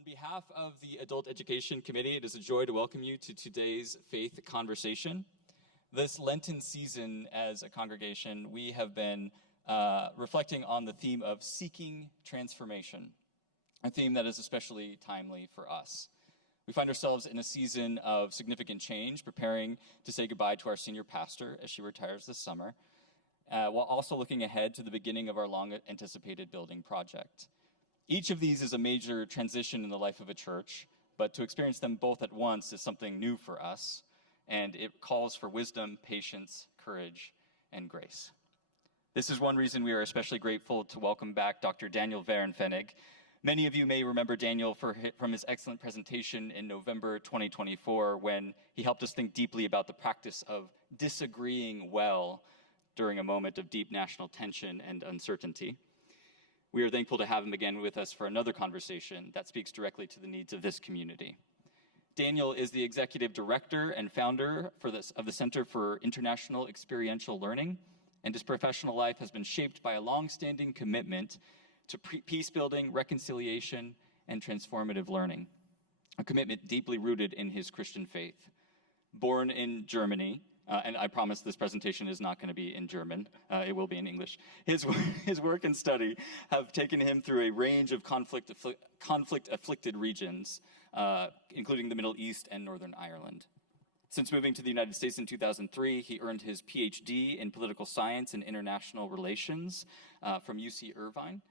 On behalf of the Adult Education Committee, it is a joy to welcome you to today's Faith Conversation. This Lenten season as a congregation, we have been reflecting on the theme of seeking transformation, a theme that is especially timely for us. We find ourselves in a season of significant change, preparing to say goodbye to our senior pastor as she retires this summer, while also looking ahead to the beginning of our long-anticipated building project. Each of these is a major transition in the life of a church, but to experience them both at once is something new for us, and it calls for wisdom, patience, courage, and grace. This is one reason we are especially grateful to welcome back Dr. Daniel Wehrenfennig. Many of you may remember Daniel from his excellent presentation in November 2024, when he helped us think deeply about the practice of disagreeing well during a moment of deep national tension and uncertainty. We are thankful to have him again with us for another conversation that speaks directly to the needs of this community. Daniel is the executive director and founder of the Center for International Experiential Learning, and his professional life has been shaped by a long-standing commitment to peace-building, reconciliation, and transformative learning, a commitment deeply rooted in his Christian faith. Born in Germany, and I promise this presentation is not going to be in German, it will be in English. His work and study have taken him through a range of conflict-afflicted regions, including the Middle East and Northern Ireland. Since moving to the United States in 2003, he earned his PhD in political science and international relations from UC Irvine,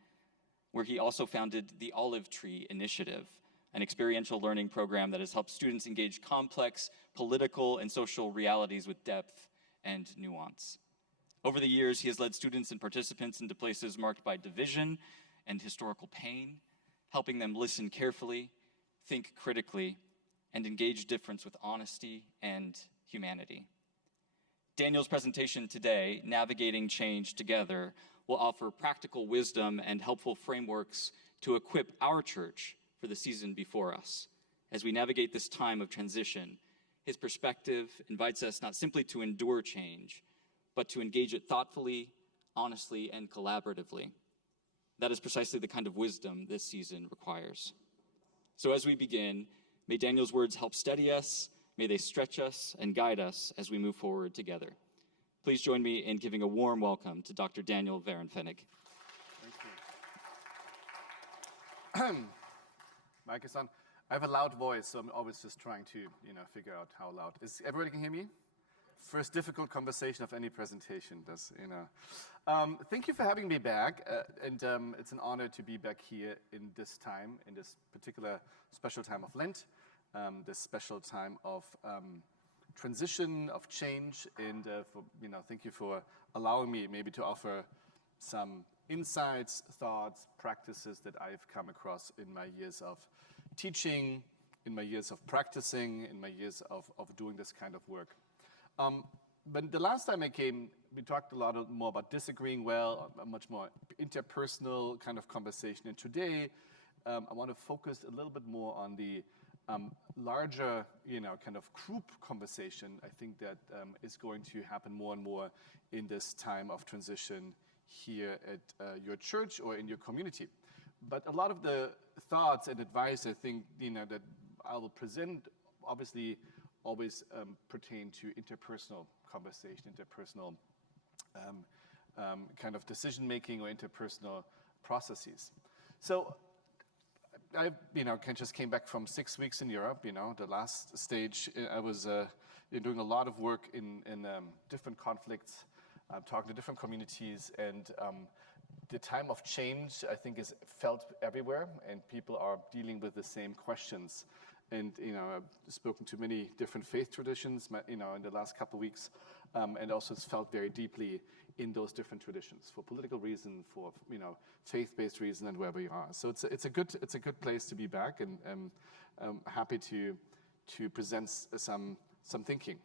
where he also founded the Olive Tree Initiative, an experiential learning program that has helped students engage complex political and social realities with depth and nuance. Over the years, he has led students and participants into places marked by division and historical pain, helping them listen carefully, think critically, and engage difference with honesty and humanity. Daniel's presentation today, Navigating Change Together, will offer practical wisdom and helpful frameworks to equip our church for the season before us. As we navigate this time of transition, his perspective invites us not simply to endure change, but to engage it thoughtfully, honestly, and collaboratively. That is precisely the kind of wisdom this season requires. So as we begin, may Daniel's words help steady us, may they stretch us and guide us as we move forward together. Please join me in giving a warm welcome to Dr. Daniel Wehrenfennig. Thank you. Mic is on. I have a loud voice, so I'm always just trying to, figure out how loud. Is everybody can hear me? First difficult conversation of any presentation. Thank you for having me back, and it's an honor to be back here in this time, in this particular special time of Lent, this special time of transition, of change, and thank you for allowing me maybe to offer some insights, thoughts, practices that I've come across in my years of teaching, in my years of practicing, in my years of doing this kind of work. But the last time I came, we talked a lot more about disagreeing well, a much more interpersonal kind of conversation. And today, I want to focus a little bit more on the larger, kind of group conversation. I think that is going to happen more and more in this time of transition here at your church or in your community. But a lot of the thoughts and advice, I think, that I will present, obviously always pertain to interpersonal conversation, interpersonal kind of decision-making or interpersonal processes. So I, just came back from 6 weeks in Europe. The last stage, I was doing a lot of work in different conflicts, talking to different communities, and the time of change, I think, is felt everywhere, and people are dealing with the same questions. And I've spoken to many different faith traditions, in the last couple of weeks, and also it's felt very deeply in those different traditions for political reason, for faith-based reason, and wherever you are. So it's a good place to be back, and I'm happy to present some thinking.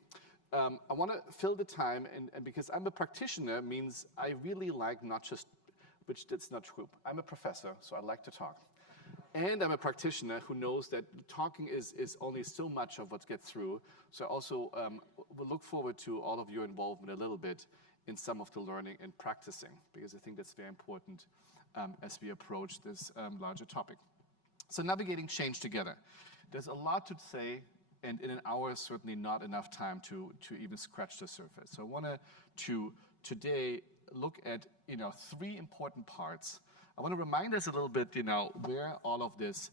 I want to fill the time, and because I'm a practitioner means I really like not just, which that's not true. I'm a professor, so I like to talk. And I'm a practitioner who knows that talking is only so much of what gets through. So I also will look forward to all of your involvement a little bit in some of the learning and practicing, because I think that's very important as we approach this larger topic. So navigating change together. There's a lot to say, and in an hour, certainly not enough time to even scratch the surface. So I want to today look at 3 important parts. I want to remind us a little bit, where all of this,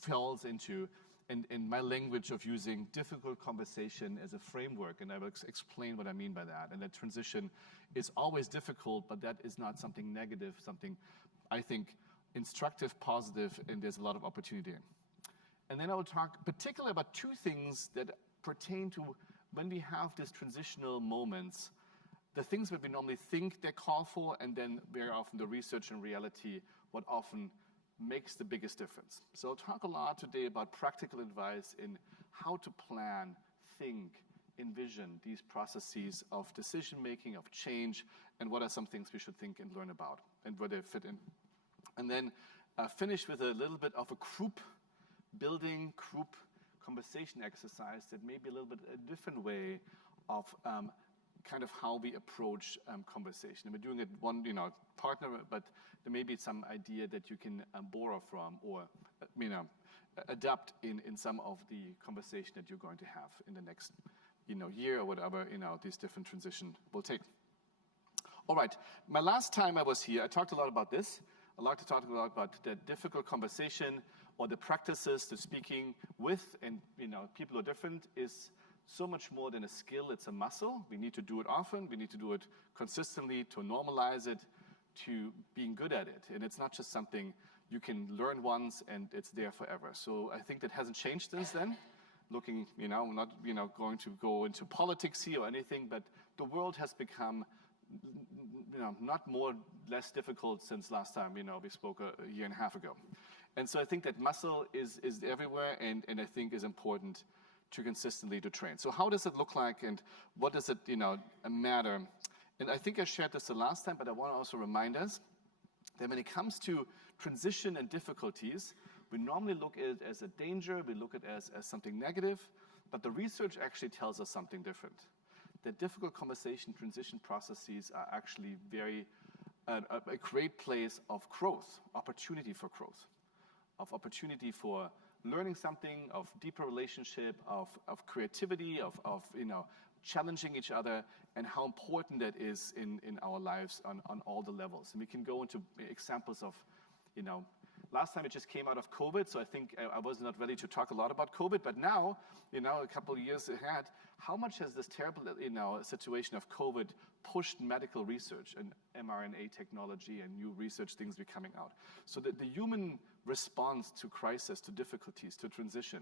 falls into, in my language of using difficult conversation as a framework, and I will explain what I mean by that. And that transition is always difficult, but that is not something negative, something I think instructive, positive, and there's a lot of opportunity in. And then I will talk particularly about 2 things that pertain to when we have these transitional moments, the things that we normally think they call for, and then very often the research and reality, what often makes the biggest difference. So I'll talk a lot today about practical advice in how to plan, think, envision these processes of decision-making, of change, and what are some things we should think and learn about, and where they fit in. And then finish with a little bit of a group building, group conversation exercise that may be a little bit a different way of kind of how we approach conversation. And we're doing it one, partner, but there may be some idea that you can borrow from or, adapt in some of the conversation that you're going to have in the next, year or whatever, these different transition will take. All right, my last time I was here, I talked a lot about this. I like to talk about the difficult conversation or the practices, the speaking with, and people who are different is so much more than a skill, it's a muscle. We need to do it often, we need to do it consistently to normalize it, to being good at it. And it's not just something you can learn once and it's there forever. So I think that hasn't changed since then. Looking, not, going to go into politics here or anything, but the world has become, not less difficult since last time, we spoke a year and a half ago. And so I think that muscle is everywhere and I think is important to consistently to train. So how does it look like and what does it, matter? And I think I shared this the last time, but I want to also remind us that when it comes to transition and difficulties, we normally look at it as a danger, we look at it as something negative, but the research actually tells us something different. That difficult conversation transition processes are actually a great place of growth, opportunity for growth, of opportunity for learning something, of deeper relationship, of creativity, of challenging each other, and how important that is in our lives on all the levels. And we can go into examples of, last time it just came out of COVID, so I think I was not ready to talk a lot about COVID, but now, a couple of years ahead, how much has this terrible, situation of COVID pushed medical research and mRNA technology and new research things be coming out? So that the human response to crisis, to difficulties, to transition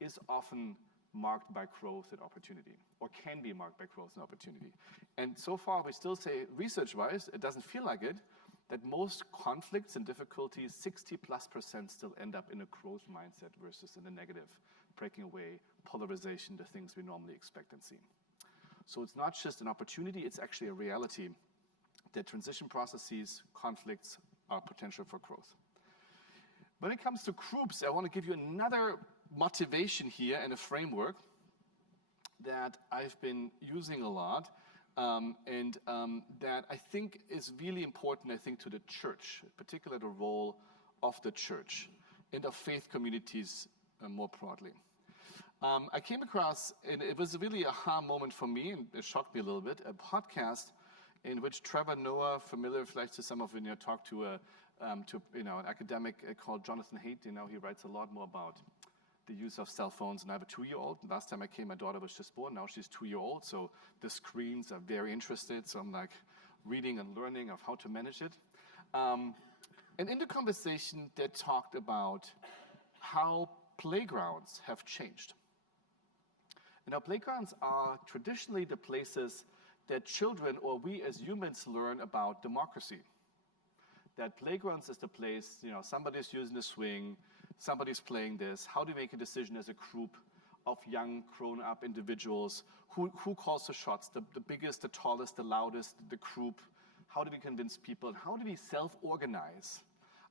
is often marked by growth and opportunity, or can be marked by growth and opportunity. And so far, we still say, research-wise, it doesn't feel like it, that most conflicts and difficulties, 60+% still end up in a growth mindset versus in a negative, breaking away, polarization, the things we normally expect and see. So it's not just an opportunity, it's actually a reality that transition processes, conflicts are potential for growth. When it comes to groups, I want to give you another motivation here and a framework that I've been using a lot, and that I think is really important, to the church, particularly the role of the church and of faith communities more broadly. I came across, and it was really a aha moment for me, and it shocked me a little bit, a podcast in which Trevor Noah, familiar vielleicht to some of you, talked to an academic called Jonathan Haidt. He writes a lot more about the use of cell phones, and I have a 2-year-old. Last time I came, my daughter was just born. Now she's 2-year-old, so the screens are very interested. So I'm like reading and learning of how to manage it. And in the conversation, they talked about how playgrounds have changed. And our playgrounds are traditionally the places that children or we as humans learn about democracy. That playgrounds is the place, somebody's using a swing, somebody's playing this. How do we make a decision as a group of young, grown-up individuals? Who calls the shots? The biggest, the tallest, the loudest, the group? How do we convince people? And how do we self-organize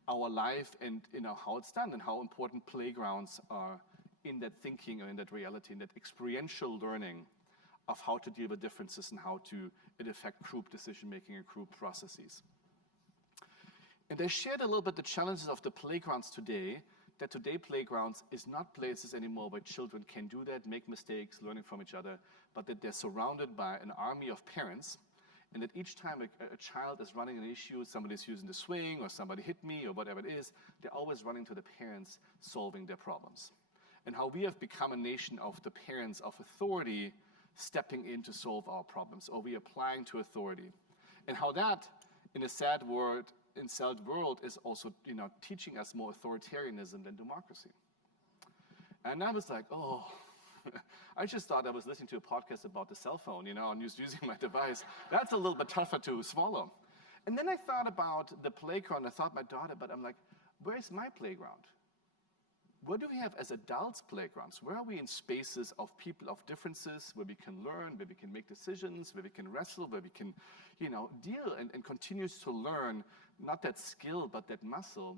our life and how it's done and how important playgrounds are in that thinking or in that reality, in that experiential learning of how to deal with differences and how to it affect group decision-making and group processes. And I shared a little bit the challenges of the playgrounds today, that today playgrounds is not places anymore where children can do that, make mistakes, learning from each other, but that they're surrounded by an army of parents, and that each time a child is running an issue, somebody's using the swing, or somebody hit me, or whatever it is, they're always running to the parents solving their problems. And how we have become a nation of the parents of authority stepping in to solve our problems, or we applying to authority. And how that, in a sad world is also, teaching us more authoritarianism than democracy. And I was like, oh, I just thought I was listening to a podcast about the cell phone, and using my device. That's a little bit tougher to swallow. And then I thought about the playground. I thought my daughter, but I'm like, where's my playground? Where do we have as adults playgrounds? Where are we in spaces of people of differences, where we can learn, where we can make decisions, where we can wrestle, where we can, deal and continue to learn, not that skill, but that muscle.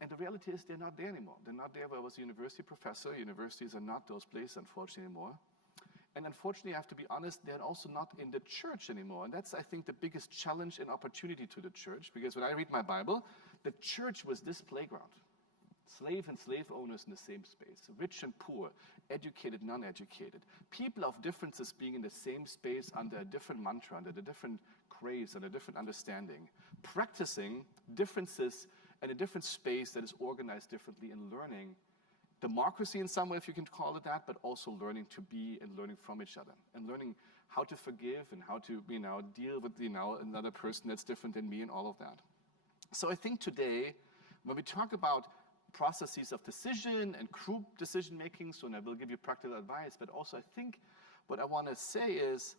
And the reality is they're not there anymore. They're not there where I was a university professor. Universities are not those places, unfortunately, anymore. And unfortunately, I have to be honest, they're also not in the church anymore. And that's, I think, the biggest challenge and opportunity to the church. Because when I read my Bible, the church was this playground. Slave and slave owners in the same space, rich and poor, educated, non-educated. People of differences being in the same space under a different mantra, under a different craze, and a different understanding. Practicing differences in a different space that is organized differently and learning democracy in some way, if you can call it that, but also learning to be and learning from each other and learning how to forgive and how to, deal with, another person that's different than me and all of that. So I think today, when we talk about processes of decision and group decision making, so I will give you practical advice, but also I think what I want to say is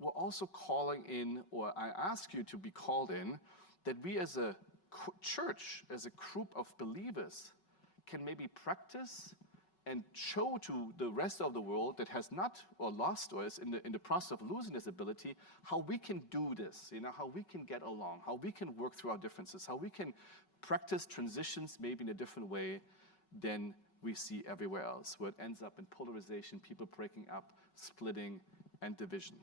we're also calling in, or I ask you to be called in, that we as a church, as a group of believers, can maybe practice and show to the rest of the world that has not or lost or is in the process of losing this ability, how we can do this, how we can get along, how we can work through our differences, how we can practice transitions maybe in a different way than we see everywhere else, where it ends up in polarization, people breaking up, splitting, and division.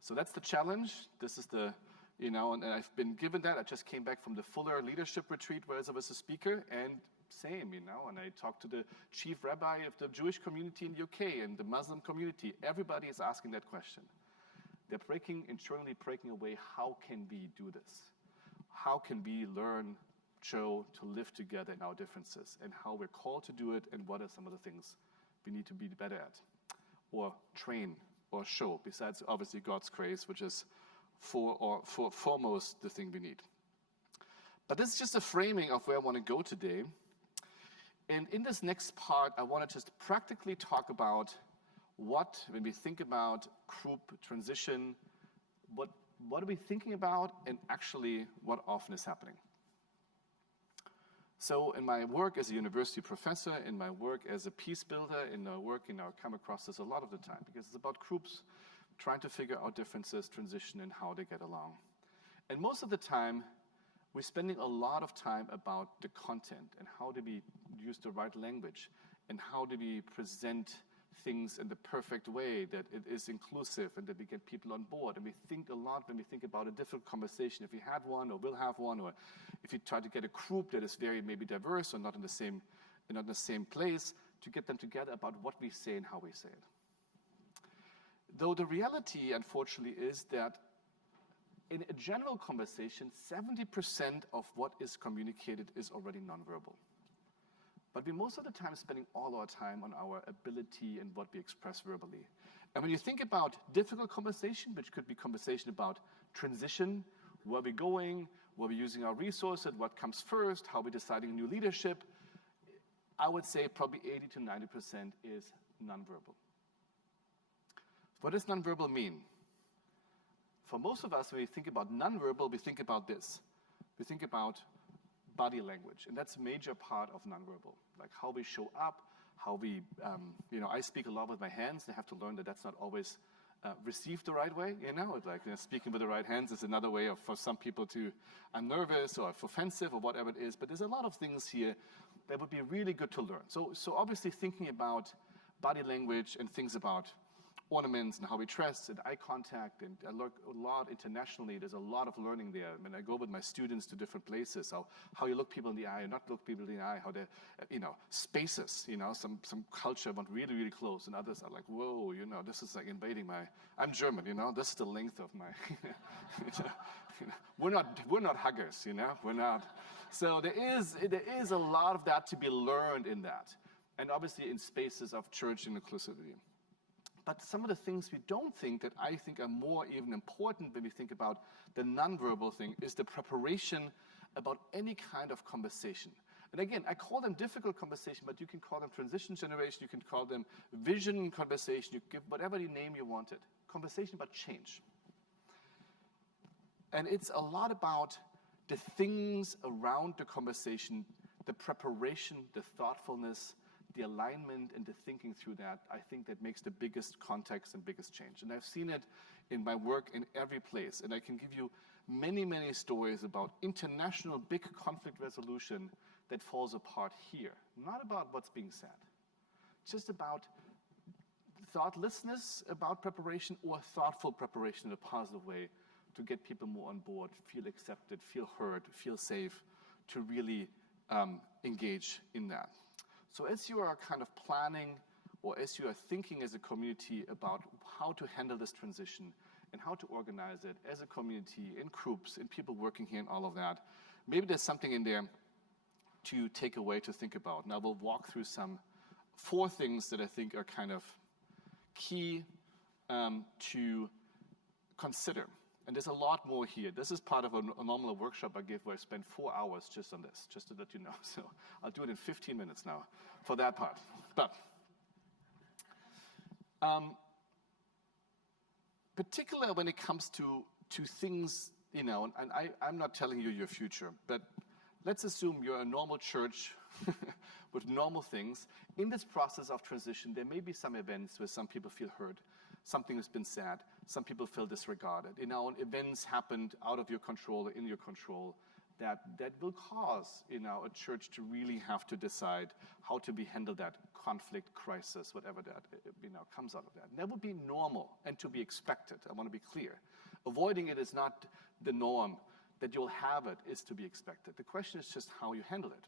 So that's the challenge. This is the, and I've been given that. I just came back from the Fuller Leadership Retreat where I was a speaker, and same, and I talked to the chief rabbi of the Jewish community in the UK and the Muslim community. Everybody is asking that question. They're internally breaking away, how can we do this? How can we learn, show, to live together in our differences, and how we're called to do it, and what are some of the things we need to be better at, or train, or show, besides obviously God's grace, which is foremost the thing we need. But this is just a framing of where I want to go today. And in this next part, I want to just practically talk about when we think about group transition, what are we thinking about, and actually what often is happening. So in my work as a university professor, in my work as a peace builder, in my work, I come across this a lot of the time, because it's about groups trying to figure out differences, transition, and how they get along. And most of the time, we're spending a lot of time about the content and how do we use the right language and how do we present things in the perfect way that it is inclusive and that we get people on board. And we think a lot when we think about a difficult conversation, if we had one or will have one, or if you try to get a group that is very maybe diverse or not in the same place, to get them together about what we say and how we say it. Though the reality, unfortunately, is that in a general conversation, 70% of what is communicated is already nonverbal. But we most of the time spending all our time on our ability and what we express verbally. And when you think about difficult conversation, which could be conversation about transition, where we're going, where we're using our resources, what comes first, how we're deciding new leadership, I would say probably 80 to 90% is nonverbal. What does nonverbal mean? For most of us, when we think about nonverbal, we think about this. We think about body language, and that's a major part of nonverbal, like how we show up, how we, I speak a lot with my hands. I have to learn that that's not always received the right way, speaking with the right hands is another way for some people I'm nervous or offensive or whatever it is, but there's a lot of things here that would be really good to learn. So obviously thinking about body language and things about ornaments and how we dress and eye contact, and I look a lot internationally. There's a lot of learning there. When I go with my students to different places, how you look people in the eye, or not look people in the eye, how the, spaces, some culture want really, really close, and others are like, whoa, this is like invading I'm German, this is the length of my, we're not huggers, we're not. So there is a lot of that to be learned in that, and obviously in spaces of church inclusivity. But some of the things we don't think that I think are more even important when we think about the nonverbal thing is the preparation about any kind of conversation. And again, I call them difficult conversation, but you can call them transition generation, you can call them vision conversation, you give whatever name you wanted. Conversation about change. And it's a lot about the things around the conversation, the preparation, the thoughtfulness, the alignment and the thinking through that, I think that makes the biggest context and biggest change. And I've seen it in my work in every place. And I can give you many, many stories about international big conflict resolution that falls apart here. Not about what's being said, just about thoughtlessness about preparation or thoughtful preparation in a positive way to get people more on board, feel accepted, feel heard, feel safe, to really engage in that. So as you are kind of planning, or as you are thinking as a community about how to handle this transition and how to organize it as a community, in groups, in people working here and all of that, maybe there's something in there to take away to think about. Now we'll walk through 4 things that I think are kind of key to consider. And there's a lot more here. This is part of a normal workshop I give where I spend 4 hours just on this, just to let you know. So I'll do it in 15 minutes now for that part. But particularly when it comes to things, and I'm not telling you your future, but let's assume you're a normal church with normal things. In this process of transition, there may be some events where some people feel hurt, something has been said, some people feel disregarded. Events happened out of your control or in your control that will cause, a church to really have to decide how to handle that conflict, crisis, whatever that, comes out of that. And that would be normal and to be expected. I want to be clear. Avoiding it is not the norm. That you'll have it is to be expected. The question is just how you handle it.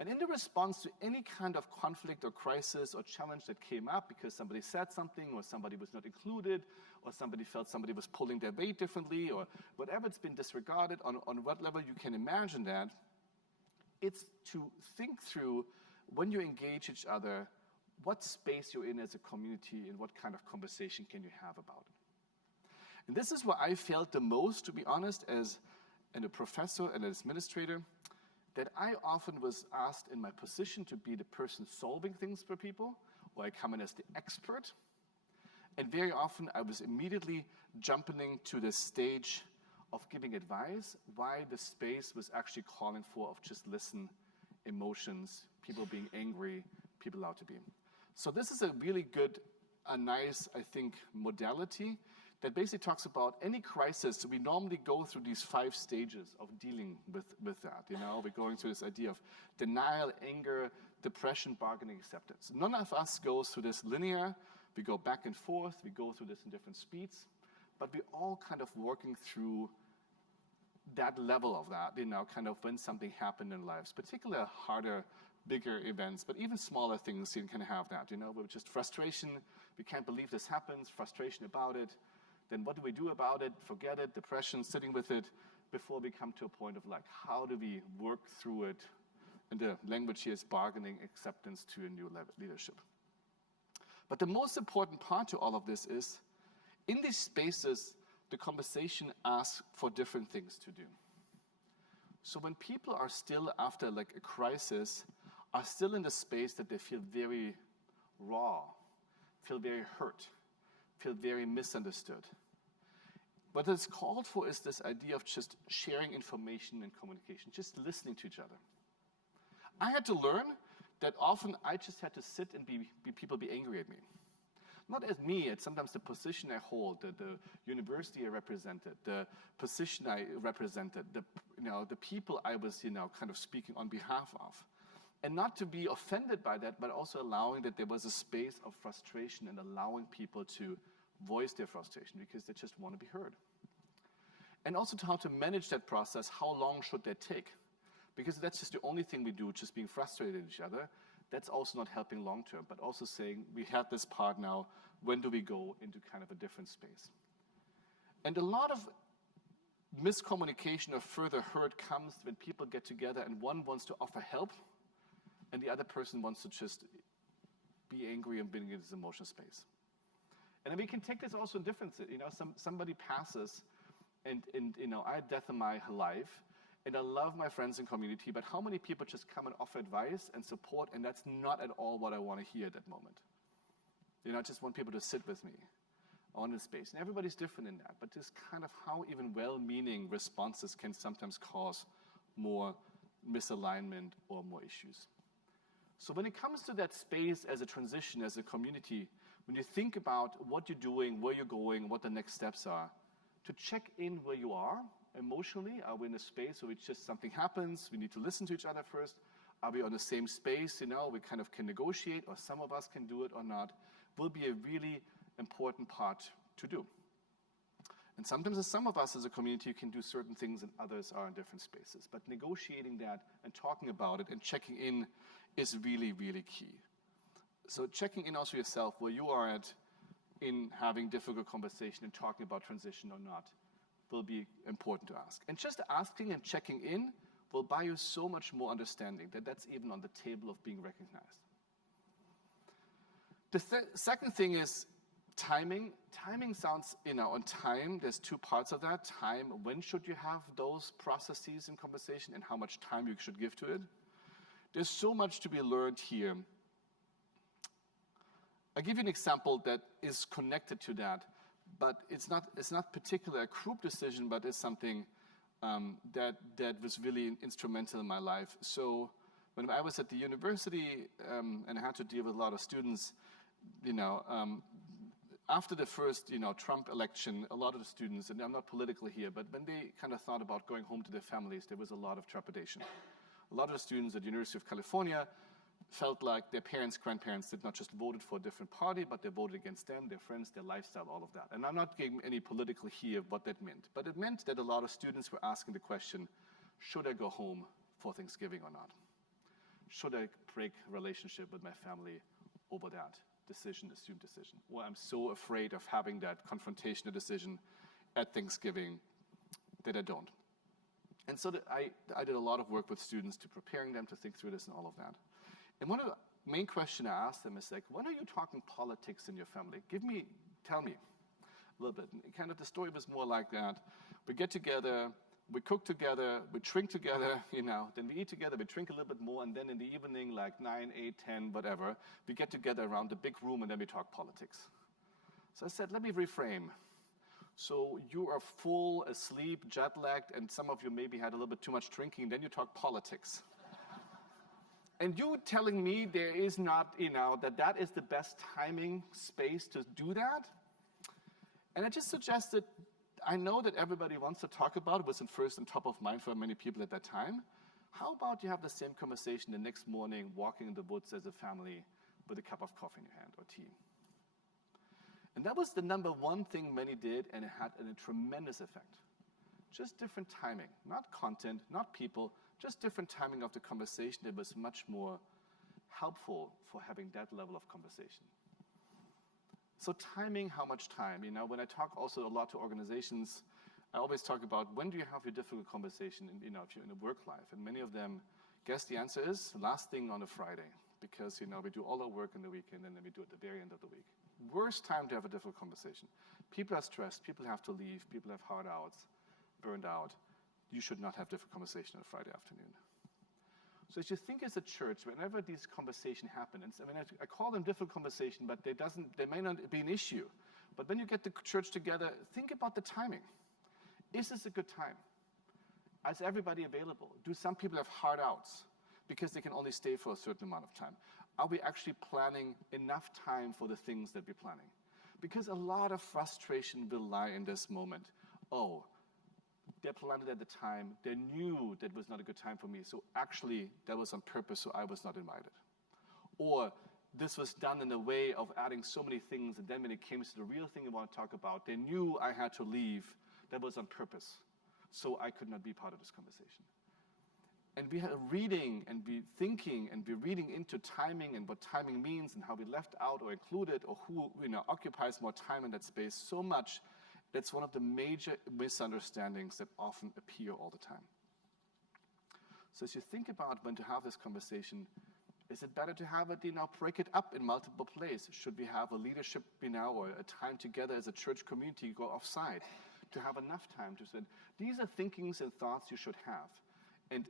And in the response to any kind of conflict or crisis or challenge that came up because somebody said something or somebody was not included or somebody felt somebody was pulling their weight differently or whatever, it's been disregarded, on what level you can imagine that, it's to think through when you engage each other, what space you're in as a community and what kind of conversation can you have about it. And this is what I felt the most, to be honest, as a professor and an administrator, that I often was asked in my position to be the person solving things for people, or I come in as the expert. And very often I was immediately jumping to the stage of giving advice, why the space was actually calling for of just listen, emotions, people being angry, people allowed to be. So this is a really good, a nice, I think, modality that basically talks about any crisis. We normally go through these 5 stages of dealing with that. We're going through this idea of denial, anger, depression, bargaining, acceptance. None of us goes through this linear. We go back and forth. We go through this in different speeds. But we're all kind of working through that level of that, kind of when something happened in lives, particularly harder, bigger events, but even smaller things you can have that, with just frustration. We can't believe this happens, frustration about it. Then what do we do about it? Forget it, depression, sitting with it, before we come to a point of how do we work through it? And the language here is bargaining, acceptance to a new leadership. But the most important part to all of this is, in these spaces, the conversation asks for different things to do. So when people are still, after a crisis, are still in the space that they feel very raw, feel very hurt, feel very misunderstood. What is called for is this idea of just sharing information and communication, just listening to each other. I had to learn that often I just had to sit and people be angry at me. Not at me, it's sometimes the position I hold, the university I represented, the position I represented, the people I was, kind of speaking on behalf of. And not to be offended by that, but also allowing that there was a space of frustration and allowing people to voice their frustration because they just want to be heard. And also to how to manage that process, how long should that take? Because that's just the only thing we do, just being frustrated at each other. That's also not helping long term, but also saying, we had this part now, when do we go into kind of a different space? And a lot of miscommunication or further hurt comes when people get together and one wants to offer help and the other person wants to just be angry and being in this emotional space. And then we can take this also in differences. Somebody passes and I had death in my life, and I love my friends and community, but how many people just come and offer advice and support, and that's not at all what I want to hear at that moment. I just want people to sit with me on the space. And everybody's different in that, but this kind of how even well-meaning responses can sometimes cause more misalignment or more issues. So when it comes to that space as a transition, as a community, when you think about what you're doing, where you're going, what the next steps are, to check in where you are emotionally. Are we in a space where it's just something happens, we need to listen to each other first? Are we on the same space, we kind of can negotiate, or some of us can do it or not, will be a really important part to do. And sometimes some of us as a community can do certain things and others are in different spaces. But negotiating that and talking about it and checking in is really, really key. So checking in also yourself where you are at in having difficult conversation and talking about transition or not will be important to ask. And just asking and checking in will buy you so much more understanding that that's even on the table of being recognized. The second thing is timing. Timing sounds, on time, there's two parts of that. Time, when should you have those processes in conversation and how much time you should give to it? There's so much to be learned here. I'll give you an example that is connected to that, but it's not particularly a group decision, but it's something that was really instrumental in my life. So when I was at the university and I had to deal with a lot of students, after the first, Trump election, a lot of the students, and I'm not political here, but when they kind of thought about going home to their families, there was a lot of trepidation. A lot of the students at the University of California felt like their parents, grandparents did not just voted for a different party, but they voted against them, their friends, their lifestyle, all of that. And I'm not giving any political here what that meant, but it meant that a lot of students were asking the question, should I go home for Thanksgiving or not? Should I break relationship with my family over that decision, assumed decision? Well, I'm so afraid of having that confrontational decision at Thanksgiving that I don't. And so I did a lot of work with students to preparing them to think through this and all of that. And one of the main questions I asked them is like, when are you talking politics in your family? Tell me a little bit. And kind of the story was more like that. We get together, we cook together, we drink together, then we eat together, we drink a little bit more, and then in the evening, like 9, 8, 10, whatever, we get together around the big room and then we talk politics. So I said, let me reframe. So you are full, asleep, jet-lagged, and some of you maybe had a little bit too much drinking, then you talk politics. And you telling me there is not, that is the best timing space to do that? And I just suggested, I know that everybody wants to talk about it, wasn't first and top of mind for many people at that time. How about you have the same conversation the next morning, walking in the woods as a family with a cup of coffee in your hand or tea? And that was the number one thing many did, and it had a tremendous effect. Just different timing, not content, not people, just different timing of the conversation that was much more helpful for having that level of conversation. So timing, how much time? When I talk also a lot to organizations, I always talk about when do you have your difficult conversation, if you're in a work life. And many of them guess the answer is last thing on a Friday, because we do all our work in the weekend and then we do it at the very end of the week. Worst time to have a difficult conversation. People are stressed, people have to leave, people have hard outs, burned out. You should not have difficult conversation on a Friday afternoon. So as you think as a church, whenever these conversations happen, and I call them difficult conversation, but they may not be an issue. But when you get the church together, think about the timing. Is this a good time? Is everybody available? Do some people have hard outs because they can only stay for a certain amount of time? Are we actually planning enough time for the things that we're planning? Because a lot of frustration will lie in this moment. Oh, They planned it at the time. They knew that was not a good time for me. So actually, that was on purpose, so I was not invited. Or this was done in a way of adding so many things, and then when it came to the real thing I want to talk about, they knew I had to leave. That was on purpose. So I could not be part of this conversation. And we are reading and be thinking and be reading into timing and what timing means and how we left out or included or who occupies more time in that space so much. That's one of the major misunderstandings that often appear all the time. So as you think about when to have this conversation, is it better to have it, break it up in multiple places? Should we have a leadership, or a time together as a church community, go offsite, to have enough time to spend? These are thinkings and thoughts you should have. And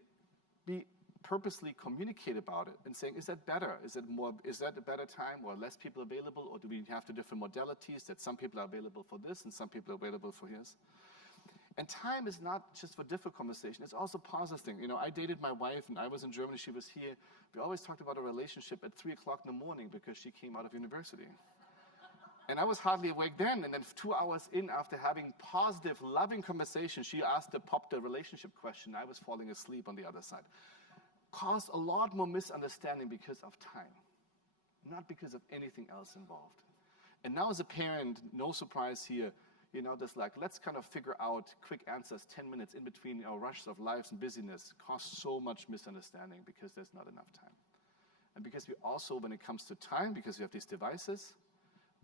be purposely communicate about it and saying, is that better? Is that a better time or less people available? Or do we have the different modalities that some people are available for this and some people are available for his? And time is not just for difficult conversation, it's also positive thing. I dated my wife and I was in Germany, she was here. We always talked about a relationship at 3 o'clock in the morning because she came out of university. And I was hardly awake then, and then 2 hours in after having positive, loving conversation, she asked to pop the relationship question. I was falling asleep on the other side. Caused a lot more misunderstanding because of time, not because of anything else involved. And now as a parent, no surprise here, there's let's kind of figure out quick answers, 10 minutes in between our rushes of lives and busyness, cause so much misunderstanding because there's not enough time. And because we also, when it comes to time, because we have these devices,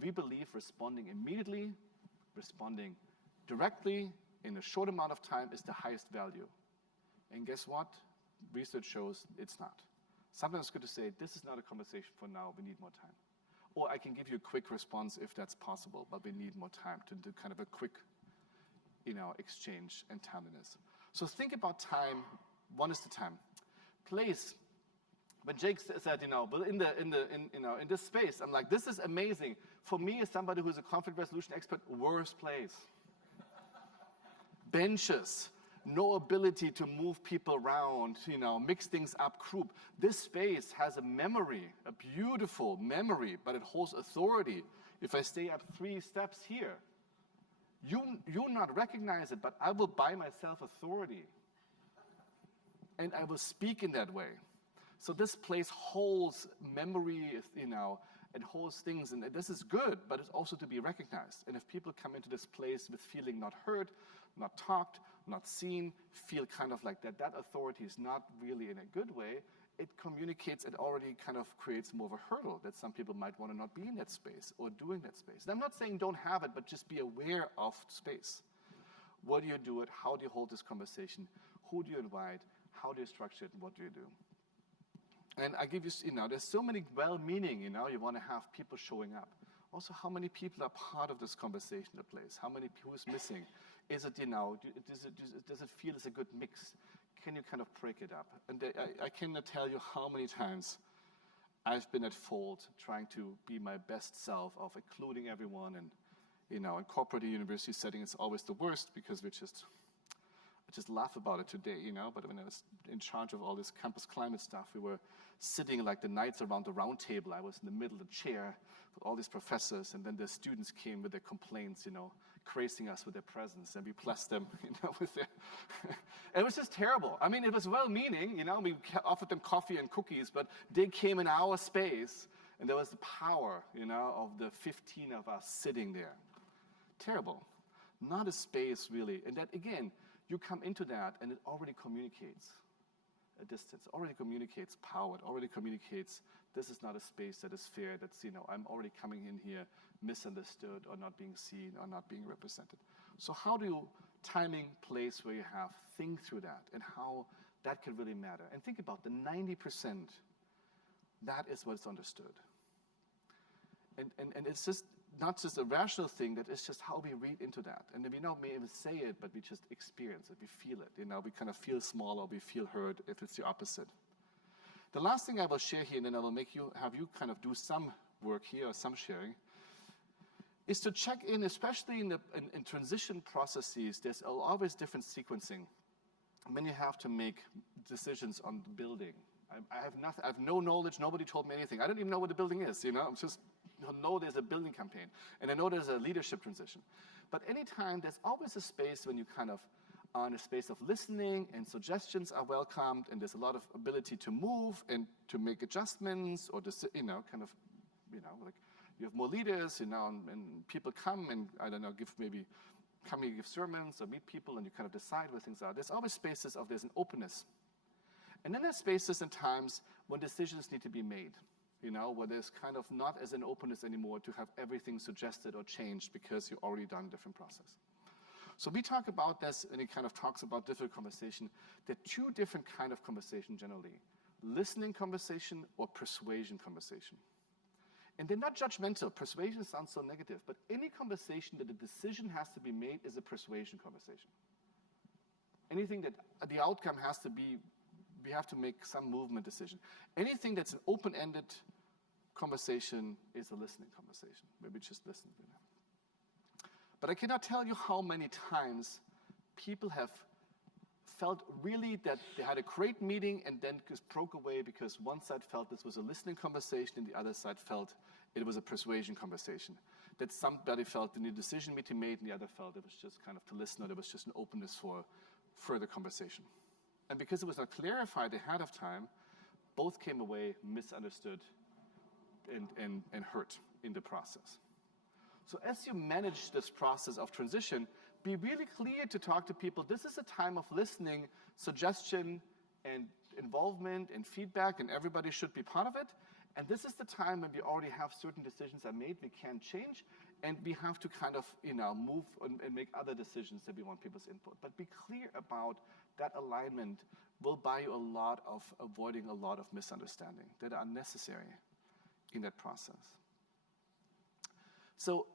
we believe responding immediately, responding directly in a short amount of time is the highest value. And guess what? Research shows it's not. Sometimes it's good to say, this is not a conversation for now, we need more time. Or I can give you a quick response if that's possible, but we need more time to do kind of a quick, exchange and timeliness. So think about time. One is the time. Place. When Jake said, in this space, I'm like, this is amazing. For me, as somebody who's a conflict resolution expert, worst place. Benches. No ability to move people around, mix things up, group. This space has a memory, a beautiful memory, but it holds authority. If I stay up 3 steps here, you'll not recognize it, but I will buy myself authority. And I will speak in that way. So this place holds memory, it holds things, and this is good, but it's also to be recognized. And if people come into this place with feeling not heard, not talked, not seen, feel kind of like that authority is not really in a good way, it communicates, it already kind of creates more of a hurdle that some people might want to not be in that space or doing that space. And I'm not saying don't have it, but just be aware of space. What do you do it? How do you hold this conversation? Who do you invite? How do you structure it? And what do you do? And I give you, there's so many well-meaning, you want to have people showing up. Also, how many people are part of this conversation in the place? How many people is missing? Is it, does it feel as a good mix? Can you kind of break it up? And I cannot tell you how many times I've been at fault trying to be my best self of including everyone. And, in corporate university setting, it's always the worst because I just laugh about it today, but when I was in charge of all this campus climate stuff, we were sitting like the nights around the round table. I was in the middle of the chair with all these professors, and then the students came with their complaints, gracing us with their presence, and we blessed them, with their... It was just terrible. I mean, it was well-meaning, we offered them coffee and cookies, but they came in our space, and there was the power, of the 15 of us sitting there. Terrible. Not a space, really. And that, again, you come into that, and it already communicates a distance, already communicates power, it already communicates this is not a space that is fair, that's, I'm already coming in here misunderstood or not being seen or not being represented. So how do you, timing, place where you have, think through that and how that can really matter. And think about the 90%, that is what's understood. And it's just not just a rational thing, that it's just how we read into that. And we may even say it, but we just experience it, we feel it. We kind of feel small or we feel heard if it's the opposite. The last thing I will share here, and then I will have you kind of do some work here or some sharing, is to check in, especially in transition processes, there's always different sequencing. When you have to make decisions on the building. I have no knowledge, nobody told me anything. I don't even know what the building is, I'm just know there's a building campaign, and I know there's a leadership transition. But anytime, there's always a space when you kind of on a space of listening, and suggestions are welcomed, and there's a lot of ability to move and to make adjustments, or to, like you have more leaders, and people come and, give sermons or meet people, and you kind of decide where things are. There's always spaces of there's an openness. And then there's spaces and times when decisions need to be made, where there's kind of not as an openness anymore to have everything suggested or changed because you've already done a different process. So we talk about this, and it kind of talks about different conversation. There are two different kind of conversation generally: listening conversation or persuasion conversation. And they're not judgmental. Persuasion sounds so negative, but any conversation that a decision has to be made is a persuasion conversation. Anything that the outcome has to be, we have to make some movement decision. Anything that's an open-ended conversation is a listening conversation, where we just listen. But I cannot tell you how many times people have felt really that they had a great meeting and then just broke away because one side felt this was a listening conversation and the other side felt it was a persuasion conversation. That somebody felt the decision need to be made and the other felt it was just kind of to listen, or there was just an openness for further conversation. And because it was not clarified ahead of time, both came away misunderstood and hurt in the process. So as you manage this process of transition, be really clear to talk to people. This is a time of listening, suggestion, and involvement and feedback, and everybody should be part of it. And this is the time when we already have certain decisions are made we can't change, and we have to kind of move and make other decisions that we want people's input. But be clear about that alignment will buy you a lot of avoiding a lot of misunderstanding that are necessary in that process. So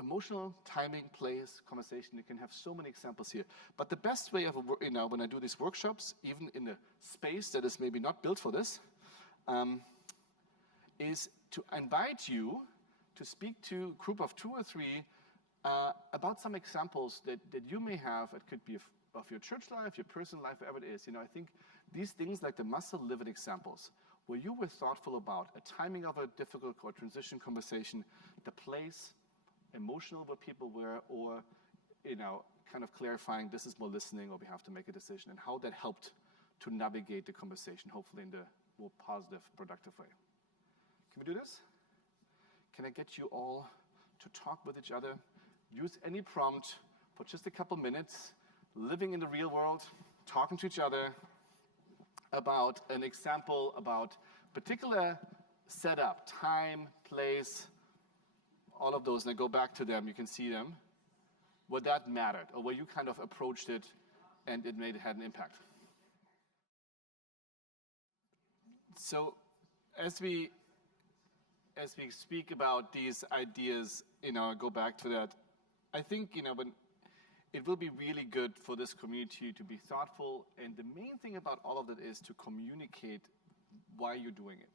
emotional, timing, place, conversation, you can have so many examples here. But the best way of, when I do these workshops, even in a space that is maybe not built for this, is to invite you to speak to a group of 2 or 3 about some examples that you may have. It could be of your church life, your personal life, whatever it is. I think these things like the muscle living examples, where you were thoughtful about a timing of a difficult or transition conversation, the place, emotional where people were, or kind of clarifying this is more listening or we have to make a decision, and how that helped to navigate the conversation, hopefully in the more positive, productive way. Can we do this? Can I get you all to talk with each other? Use any prompt for just a couple minutes, living in the real world, talking to each other about an example, about particular setup, time, place, all of those, and I go back to them, you can see them, where that mattered, or where you kind of approached it and it had an impact. So as we speak about these ideas, go back to that, I think, when it will be really good for this community to be thoughtful, and the main thing about all of that is to communicate why you're doing it.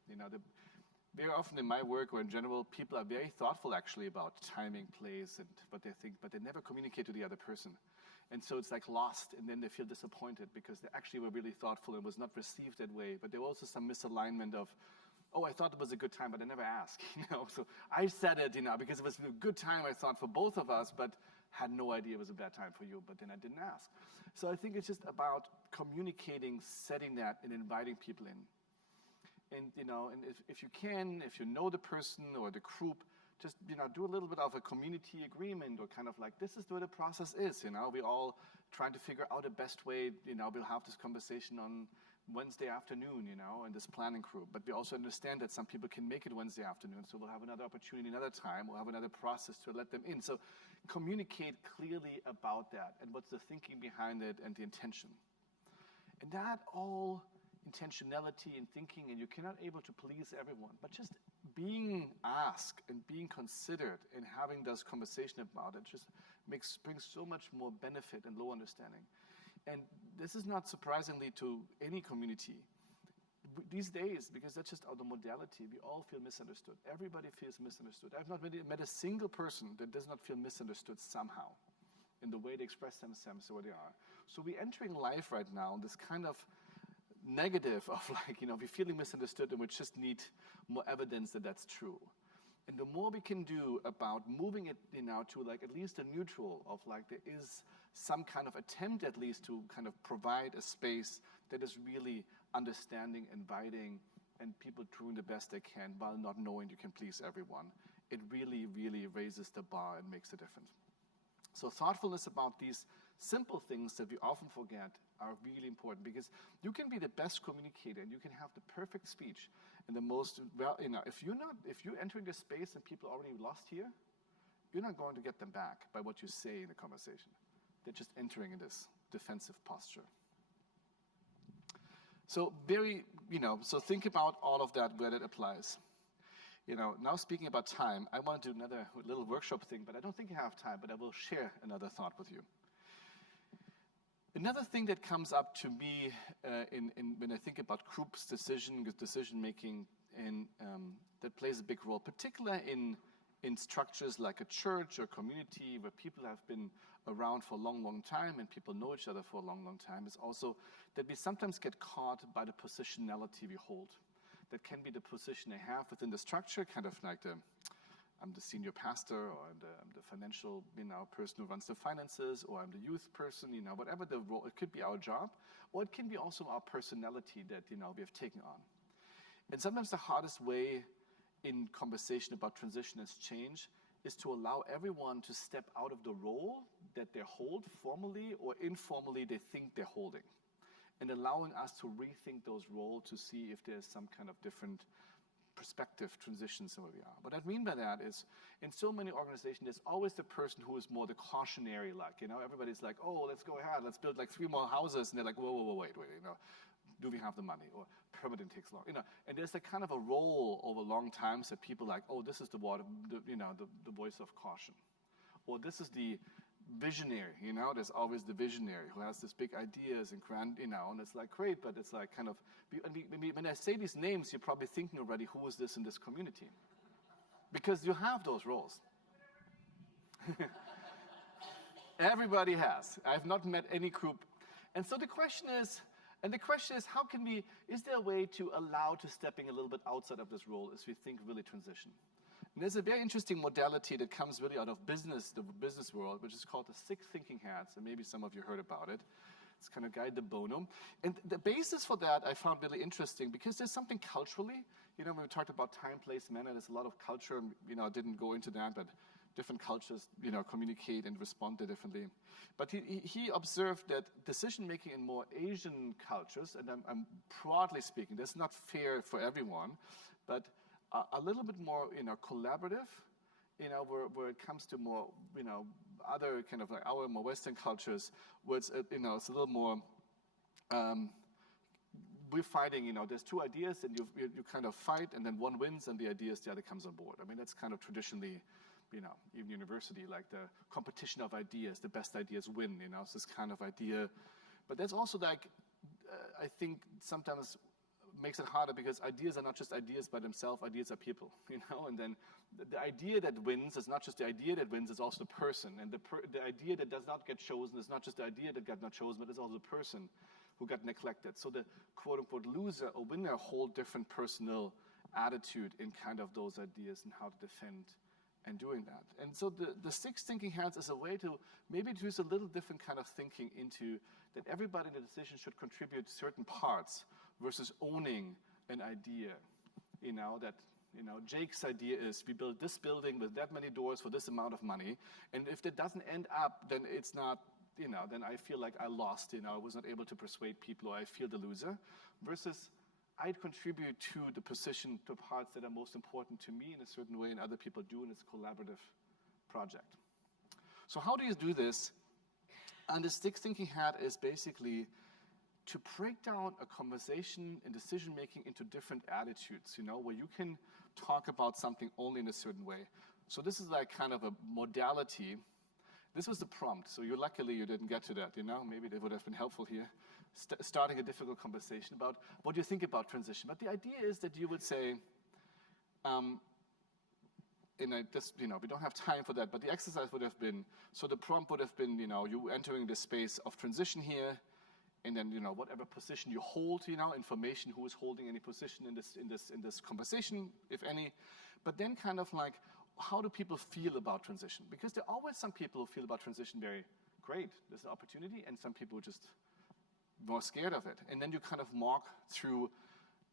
Very often in my work or in general, people are very thoughtful actually about timing, place, and what they think, but they never communicate to the other person. And so it's like lost, and then they feel disappointed because they actually were really thoughtful and was not received that way. But there was also some misalignment of, oh, I thought it was a good time, but I never asked. So I said it, because it was a good time, I thought, for both of us, but had no idea it was a bad time for you, but then I didn't ask. So I think it's just about communicating, setting that, and inviting people in. And if you can, if you know the person or the group, just do a little bit of a community agreement, or kind of like, this is where the process is. We all trying to figure out the best way. We'll have this conversation on Wednesday afternoon, in this planning group. But we also understand that some people can make it Wednesday afternoon, so we'll have another opportunity another time. We'll have another process to let them in. So communicate clearly about that and what's the thinking behind it and the intention. And that all intentionality and thinking, and you cannot able to please everyone, but just being asked and being considered and having this conversation about it just brings so much more benefit and low understanding. And this is not surprisingly to any community. These days, because that's just the modality, we all feel misunderstood. Everybody feels misunderstood. I've not met a single person that does not feel misunderstood somehow in the way they express themselves or where they are. So we're entering life right now, this kind of negative of we're feeling misunderstood and we just need more evidence that that's true. And the more we can do about moving it to at least a neutral of there is some kind of attempt at least to kind of provide a space that is really understanding, inviting, and people doing the best they can while not knowing you can please everyone. It really, really raises the bar and makes a difference. So thoughtfulness about these simple things that we often forget are really important, because you can be the best communicator and you can have the perfect speech and the most, well, if you're entering the space and people are already lost here, you're not going to get them back by what you say in the conversation. They're just entering in this defensive posture. So so think about all of that where that applies. Now speaking about time, I want to do another little workshop thing, but I don't think I have time, but I will share another thought with you. Another thing that comes up to me when I think about groups, decision making, and that plays a big role, particularly in structures like a church or community where people have been around for a long, long time and people know each other for a long, long time, is also that we sometimes get caught by the positionality we hold. That can be the position I have within the structure, kind of like I'm the senior pastor, or I'm the financial person who runs the finances, or I'm the youth person, whatever the role. It could be our job, or it can be also our personality that we have taken on. And sometimes the hardest way in conversation about transition and change is to allow everyone to step out of the role that they hold formally or informally they think they're holding, and allowing us to rethink those roles to see if there's some kind of different perspective transitions in where we are. What I mean by that is, in so many organizations, there's always the person who is more the cautionary, everybody's like, oh, let's go ahead, let's build like 3 more houses, and they're like, whoa, wait, do we have the money? Or permitting takes long, and there's a kind of a role over long times that people like, oh, this is the voice of caution, or this is the visionary, there's always the visionary who has this big ideas and grand, and it's like great, but it's like kind of, when I say these names, you're probably thinking already, who is this in this community? Because you have those roles. Everybody has. I've not met any group. And so the question is, how can is there a way to allow to stepping a little bit outside of this role as we think really transition? And there's a very interesting modality that comes really out of the business world, which is called the 6 thinking hats, and maybe some of you heard about it. It's kind of Guy de Bono. And the basis for that I found really interesting, because there's something culturally, when we talked about time, place, manner, there's a lot of culture, I didn't go into that, but different cultures, communicate and respond differently. But he observed that decision-making in more Asian cultures, and I'm broadly speaking, that's not fair for everyone, but a little bit more, collaborative, where it comes to more, other kind of like our more Western cultures, where it's, it's a little more, we're fighting, there's 2 ideas, and you kind of fight, and then one wins, and the other comes on board. I mean, that's kind of traditionally, even university, like the competition of ideas, the best ideas win, it's this kind of idea. But that's also like, I think sometimes makes it harder, because ideas are not just ideas by themselves, ideas are people, and then the idea that wins is not just the idea that wins, it's also the person, and the idea that does not get chosen is not just the idea that got not chosen, but it's also the person who got neglected. So the quote-unquote loser or winner hold different personal attitude in kind of those ideas and how to defend and doing that. And so the 6 thinking hats is a way to maybe use a little different kind of thinking into that everybody in the decision should contribute certain parts versus owning an idea. That Jake's idea is we build this building with that many doors for this amount of money, and if that doesn't end up, then it's not, then I feel like I lost, I was not able to persuade people, or I feel the loser, versus I contribute to the position, to parts that are most important to me in a certain way, and other people do, and it's a collaborative project. So how do you do this? And the 6 thinking hat is basically to break down a conversation and decision-making into different attitudes, where you can talk about something only in a certain way. So this is like kind of a modality. This was the prompt, so luckily you didn't get to that, Maybe that would have been helpful here. Starting a difficult conversation about what you think about transition. But the idea is that you would say, we don't have time for that, but the exercise would have been, so the prompt would have been, you entering the space of transition here, and then, whatever position you hold, information, who is holding any position in this conversation, if any. But then kind of like, how do people feel about transition? Because there are always some people who feel about transition very great, there's an opportunity, and some people are just more scared of it. And then you kind of walk through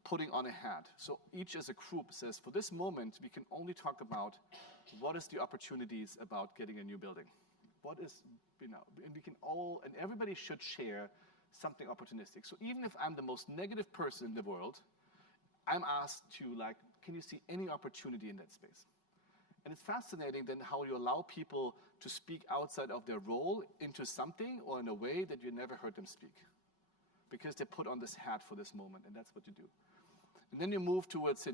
putting on a hat. So each as a group says, for this moment, we can only talk about what is the opportunities about getting a new building. What is, and we can all, and everybody should share something opportunistic. So even if I'm the most negative person in the world, I'm asked to can you see any opportunity in that space? And it's fascinating then how you allow people to speak outside of their role into something or in a way that you never heard them speak. Because they put on this hat for this moment, and that's what you do. And then you move towards,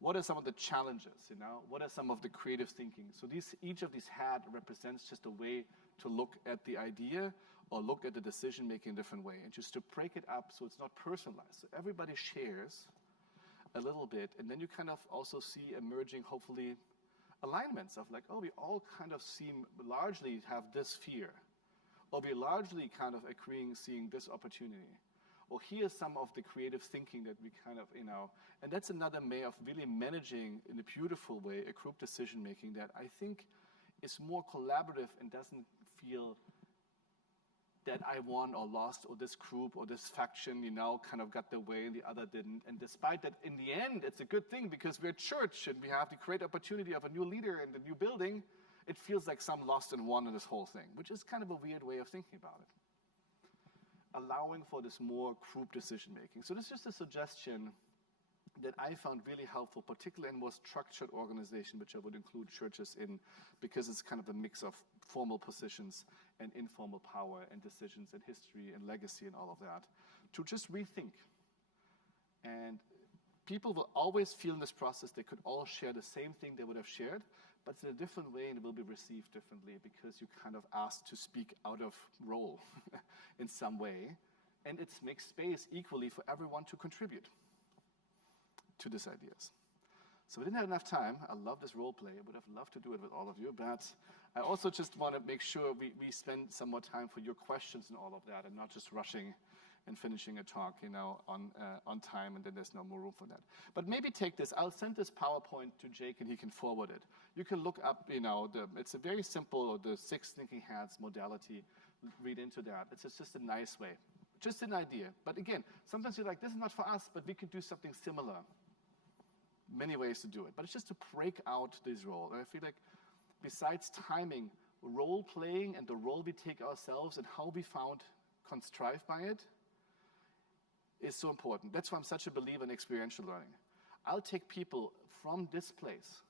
what are some of the challenges, What are some of the creative thinking? So each of these hats represents just a way to look at the idea or look at the decision-making in a different way, and just to break it up so it's not personalized. So everybody shares a little bit, and then you kind of also see emerging, hopefully, alignments of we all kind of largely have this fear, or we largely kind of agreeing, seeing this opportunity. Or here's some of the creative thinking that we kind of, and that's another way of really managing in a beautiful way a group decision making that I think is more collaborative and doesn't feel that I won or lost, or this group or this faction, kind of got their way and the other didn't. And despite that, in the end, it's a good thing because we're a church and we have the great opportunity of a new leader and a new building. It feels like some lost and won in this whole thing, which is kind of a weird way of thinking about it. Allowing for this more group decision making. So this is just a suggestion that I found really helpful, particularly in more structured organization, which I would include churches in, because it's kind of a mix of formal positions and informal power and decisions and history and legacy and all of that, to just rethink. And people will always feel in this process they could all share the same thing they would have shared, but it's in a different way and it will be received differently because you kind of asked to speak out of role in some way. And it makes space equally for everyone to contribute to these ideas. So we didn't have enough time. I love this role play. I would have loved to do it with all of you, but I also just want to make sure we spend some more time for your questions and all of that and not just rushing and finishing a talk, on time, and then there's no more room for that. But maybe take this. I'll send this PowerPoint to Jake, and he can forward it. You can look up, it's a very simple, the 6 thinking hats modality. Read into that. It's just a nice way. Just an idea. But again, sometimes you're like, this is not for us, but we could do something similar. Many ways to do it. But it's just to break out this role. And I feel like besides timing, role playing and the role we take ourselves and how we contrive by it, is so important. That's why I'm such a believer in experiential learning. I'll take people from this place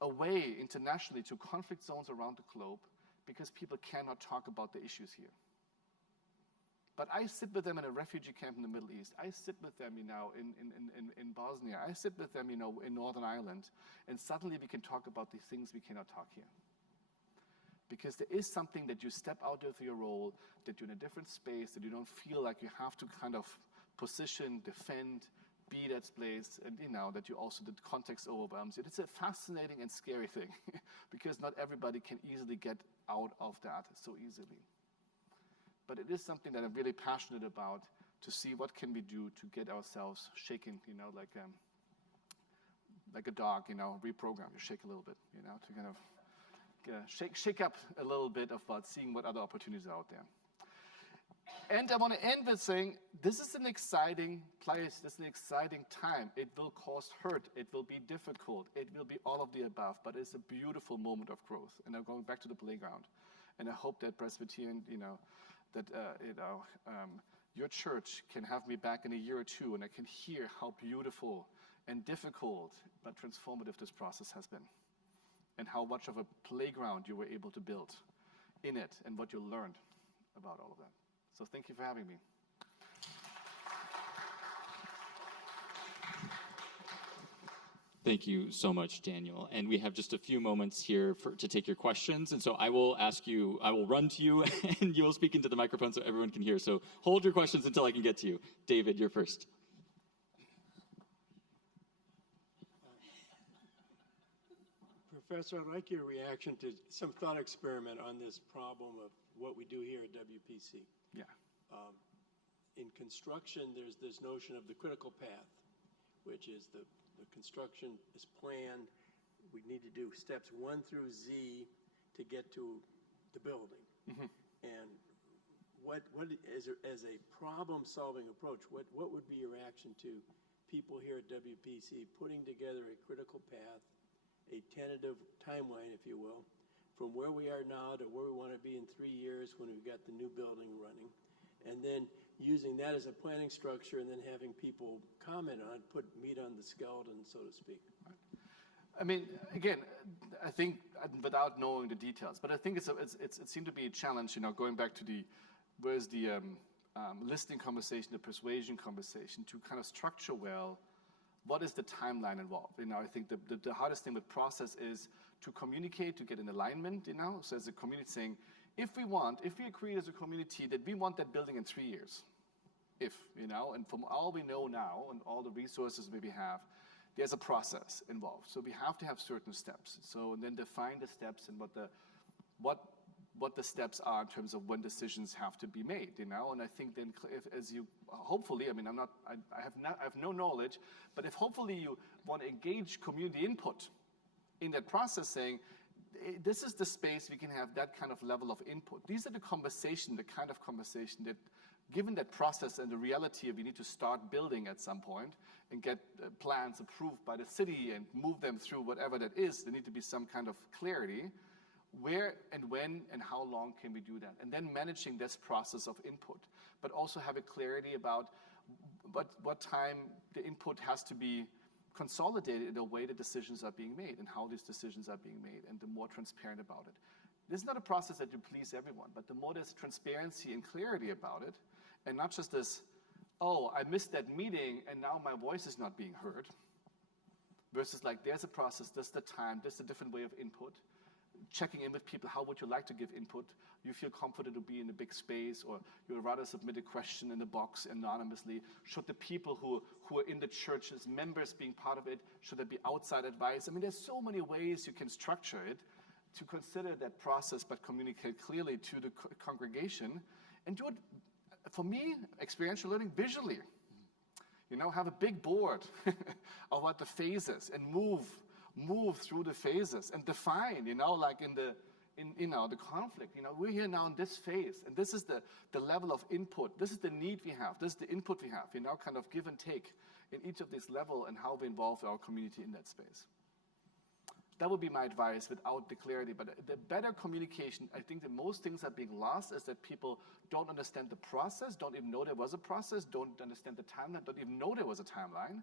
away internationally to conflict zones around the globe because people cannot talk about the issues here. But I sit with them in a refugee camp in the Middle East. I sit with them, in Bosnia. I sit with them, in Northern Ireland. And suddenly we can talk about the things we cannot talk here. Because there is something that you step out of your role, that you're in a different space, that you don't feel like you have to kind of position, defend, be that place, and that you also, the context overwhelms you. It's a fascinating and scary thing, because not everybody can easily get out of that so easily. But it is something that I'm really passionate about, to see what can we do to get ourselves shaking, like a dog, reprogram, you shake a little bit, to kind of shake up a little bit about seeing what other opportunities are out there. And I want to end with saying, this is an exciting place, this is an exciting time. It will cause hurt, it will be difficult, it will be all of the above, but it's a beautiful moment of growth. And I'm going back to the playground. And I hope that Presbyterian, your church can have me back in a year or two, and I can hear how beautiful and difficult but transformative this process has been, and how much of a playground you were able to build in it, and what you learned about all of that. So thank you for having me. Thank you so much, Daniel. And we have just a few moments here to take your questions. And so I will run to you, and you will speak into the microphone so everyone can hear. So hold your questions until I can get to you. David, you're first. Professor, I'd like your reaction to some thought experiment on this problem of what we do here at WPC. Yeah. In construction, there's this notion of the critical path, which is the construction is planned. We need to do steps 1 through Z to get to the building. And what as a problem-solving approach, what would be your reaction to people here at WPC putting together a critical path, a tentative timeline, if you will, from where we are now to where we want to be in 3 years when we've got the new building running, and then using that as a planning structure and then having people comment on it, put meat on the skeleton, so to speak? I mean, again, I think without knowing the details, but I think it seemed to be a challenge, going back to where's the listening conversation, the persuasion conversation, to kind of structure well, what is the timeline involved? I think the hardest thing with process is to communicate, to get in alignment, so as a community saying, if we agree as a community that we want that building in 3 years, and from all we know now and all the resources we have, there's a process involved. So we have to have certain steps. So then define the steps and what the steps are in terms of when decisions have to be made, And I think then hopefully, I have no knowledge, but if hopefully you want to engage community input in that process, saying, this is the space we can have that kind of level of input. These are the kind of conversation that, given that process and the reality of we need to start building at some point and get plans approved by the city and move them through whatever that is, there need to be some kind of clarity. Where and when and how long can we do that? And then managing this process of input, but also have a clarity about what time the input has to be consolidated in the way the decisions are being made and how these decisions are being made, and the more transparent about it. This is not a process that you please everyone, but the more there's transparency and clarity about it, and not just this, oh, I missed that meeting and now my voice is not being heard, versus like, there's a process, there's the time, there's a different way of input. Checking in with people, how would you like to give input? You feel confident to be in a big space, or you would rather submit a question in the box anonymously? Should the people who are in the church as members being part of it, should there be outside advice? I mean, there's so many ways you can structure it to consider that process, but communicate clearly to the congregation, and do it, for me, experiential learning visually. Have a big board of what the phases, and move through the phases and define, like in the conflict, we're here now in this phase, and this is the level of input, this is the need we have, this is the input we have, kind of give and take in each of these levels, and how we involve our community in that space. That would be my advice without the clarity, but the better communication, I think that most things are being lost is that people don't understand the process, don't even know there was a process, don't understand the timeline, don't even know there was a timeline,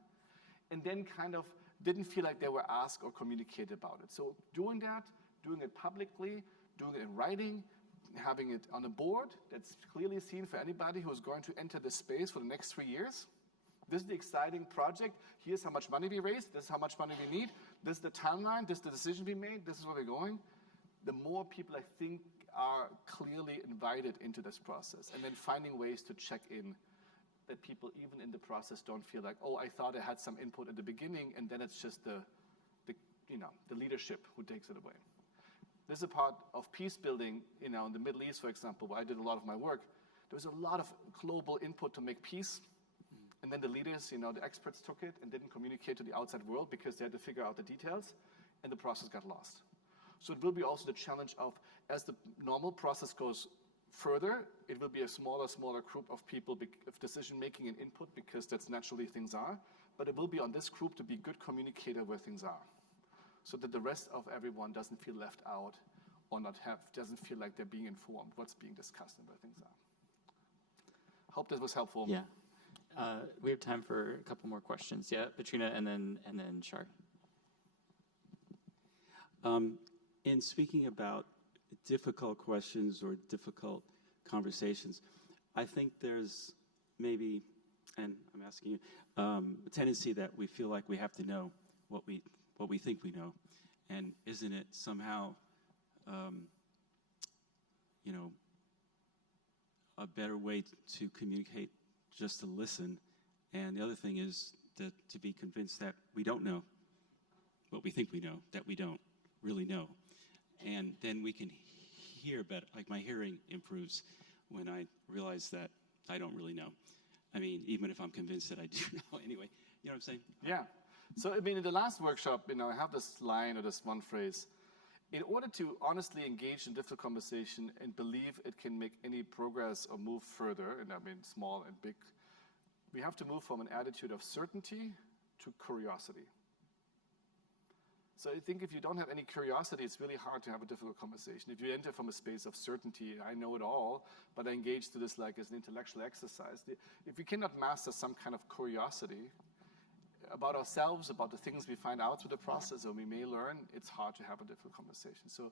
and then kind of didn't feel like they were asked or communicated about it. So doing it publicly, doing it in writing, having it on a board that's clearly seen for anybody who's going to enter this space for the next 3 years. This is the exciting project. Here's how much money we raised. This is how much money we need. This is the timeline. This is the decision we made. This is where we're going. The more people, I think, are clearly invited into this process, and then finding ways to check in, that people, even in the process, don't feel like, oh, I thought I had some input at the beginning, and then it's just the leadership who takes it away. This is a part of peace building, in the Middle East, for example, where I did a lot of my work. There was a lot of global input to make peace, and then the leaders, the experts took it and didn't communicate to the outside world because they had to figure out the details, and the process got lost. So it will be also the challenge of, as the normal process goes further, it will be a smaller group of people of decision-making and input, because that's naturally things are, but it will be on this group to be good communicator where things are, so that the rest of everyone doesn't feel left out, or doesn't feel like they're being informed what's being discussed and where things are. Hope this was helpful. Yeah. We have time for a couple more questions. Yeah, Petrina, and then Shar. In speaking about difficult questions or difficult conversations, I think there's maybe, and I'm asking you, a tendency that we feel like we have to know what we think we know, and isn't it somehow, a better way to communicate just to listen? And the other thing is to be convinced that we don't know what we think we know, that we don't really know. And then we can hear better. Like, my hearing improves when I realize that I don't really know. I mean, even if I'm convinced that I do know anyway. You know what I'm saying? Yeah. So, in the last workshop, I have this line or this one phrase. In order to honestly engage in difficult conversation and believe it can make any progress or move further, and I mean small and big, we have to move from an attitude of certainty to curiosity. So I think if you don't have any curiosity, it's really hard to have a difficult conversation. If you enter from a space of certainty, I know it all, but I engage to this like as an intellectual exercise. If we cannot master some kind of curiosity about ourselves, about the things we find out through the process or we may learn, it's hard to have a difficult conversation. So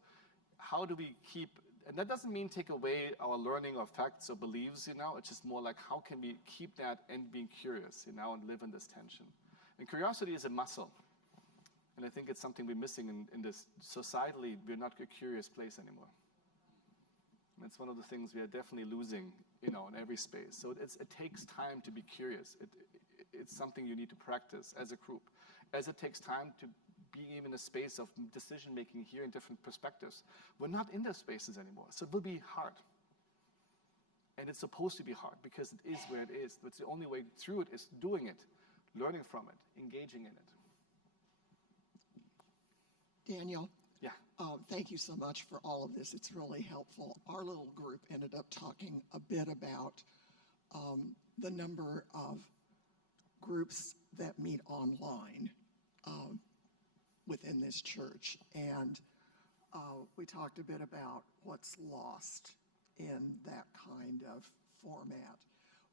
how do we keep, and that doesn't mean take away our learning or facts or beliefs, it's just more like how can we keep that and being curious, and live in this tension. And curiosity is a muscle. And I think it's something we're missing in this societally, we're not a curious place anymore. And it's one of the things we are definitely losing, in every space. So it takes time to be curious. It's something you need to practice as a group. As it takes time to be even in a space of decision-making, hearing different perspectives. We're not in those spaces anymore, so it will be hard. And it's supposed to be hard because it is where it is. But the only way through it is doing it, learning from it, engaging in it. Daniel, Yeah. thank you so much for all of this. It's really helpful. Our little group ended up talking a bit about the number of groups that meet online within this church. And we talked a bit about what's lost in that kind of format.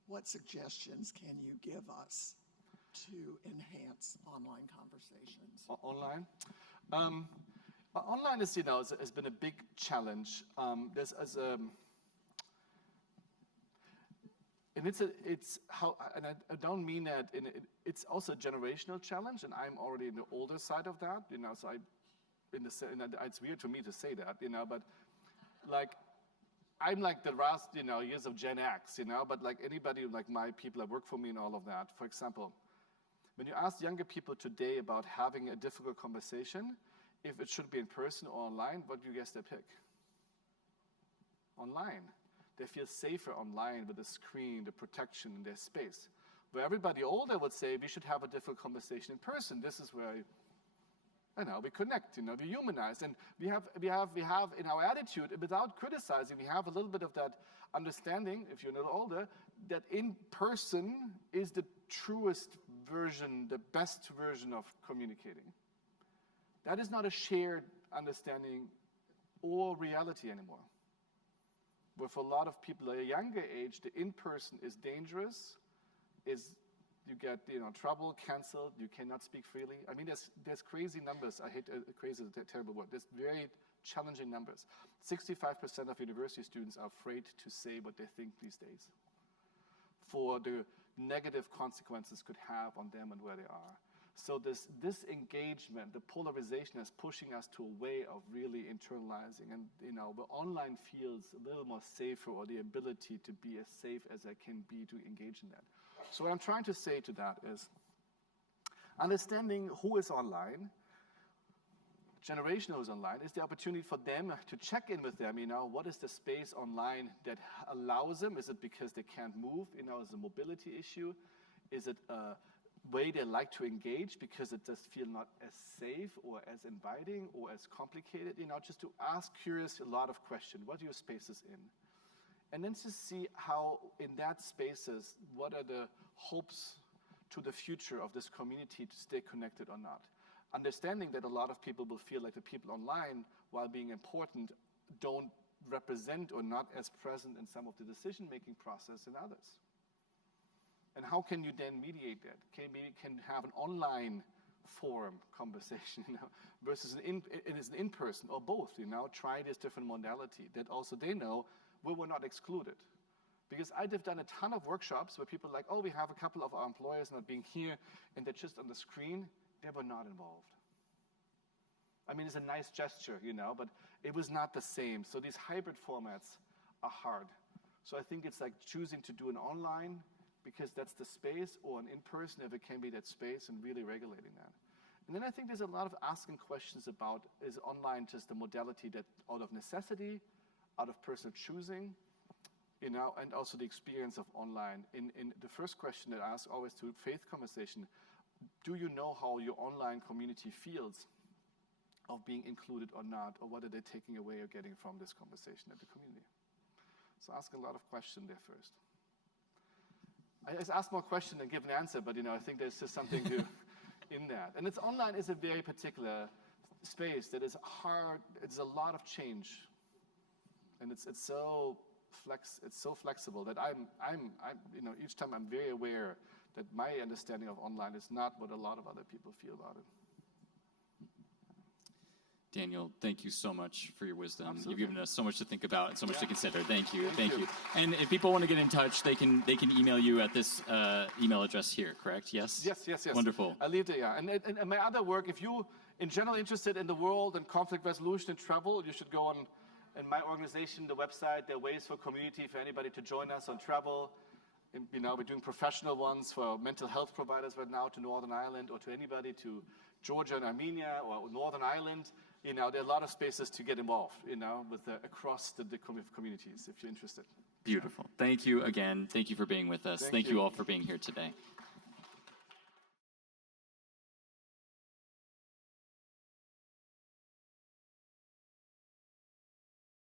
What suggestions can you give us to enhance online conversations? Online? Online is, has been a big challenge. And I don't mean that it's also a generational challenge, and I'm already in the older side of that, so it's weird for me to say that, but like, I'm like the last, years of Gen X, but like anybody, like my people that work for me and all of that, for example, when you ask younger people today about having a difficult conversation, if it should be in person or online, what do you guess they pick? Online. They feel safer online with the screen, the protection, and their space. Where everybody older would say we should have a difficult conversation in person. This is where we connect, we humanize, and we have in our attitude, without criticizing, we have a little bit of that understanding, if you're a little older, that in person is the truest version, the best version of communicating. That is not a shared understanding or reality anymore. Where for a lot of people at a younger age, the in-person is dangerous, you get trouble, canceled, you cannot speak freely. I mean, there's crazy numbers. I hate crazy is a terrible word. There's very challenging numbers. 65% of university students are afraid to say what they think these days for the negative consequences could have on them and where they are. So this engagement, the polarization is pushing us to a way of really internalizing, and the online feels a little more safer, or the ability to be as safe as I can be to engage in that. So what I'm trying to say to that is understanding who is online, generation who is online, is the opportunity for them to check in with them, what is the space online that allows them? Is it because they can't move, is it a mobility issue? Is it a way they like to engage because it does feel not as safe or as inviting or as complicated, just to ask curious a lot of questions. What are your spaces in? And then to see how in that spaces, what are the hopes to the future of this community to stay connected or not? Understanding that a lot of people will feel like the people online, while being important, don't represent or not as present in some of the decision-making process in others. And how can you then mediate that? Can have an online forum conversation, versus an in-person, or both, try this different modality that also they know we were not excluded. Because I've done a ton of workshops where people are like, oh, we have a couple of our employers not being here, and they're just on the screen. They were not involved. I mean, it's a nice gesture, but it was not the same. So these hybrid formats are hard. So I think it's like choosing to do an online, because that's the space, or an in-person if it can be that space, and really regulating that. And then I think there's a lot of asking questions about, is online just a modality that out of necessity, out of personal choosing, and also the experience of online. In the first question that I ask always to faith conversation, do you know how your online community feels of being included or not, or what are they taking away or getting from this conversation at the community? So ask a lot of questions there first. I just ask more questions and give an answer, but I think there's just something to in that. And online is a very particular space that is hard. It's a lot of change, and it's so flexible that I'm each time I'm very aware that my understanding of online is not what a lot of other people feel about it. Daniel, thank you so much for your wisdom. Absolutely. You've given us so much to think about and so much to consider. Thank you. Thank you. And if people want to get in touch, they can email you at this email address here, correct? Yes? Yes. Wonderful. I leave it, yeah. And my other work, if you in general interested in the world and conflict resolution and travel, you should go on in my organization, the website. There are ways for community, for anybody to join us on travel. And, we're doing professional ones for mental health providers right now to Northern Ireland, or to anybody to Georgia and Armenia or Northern Ireland. There are a lot of spaces to get involved, with across the communities if you're interested. Beautiful. Thank you again. Thank you for being with us. Thank you all for being here today.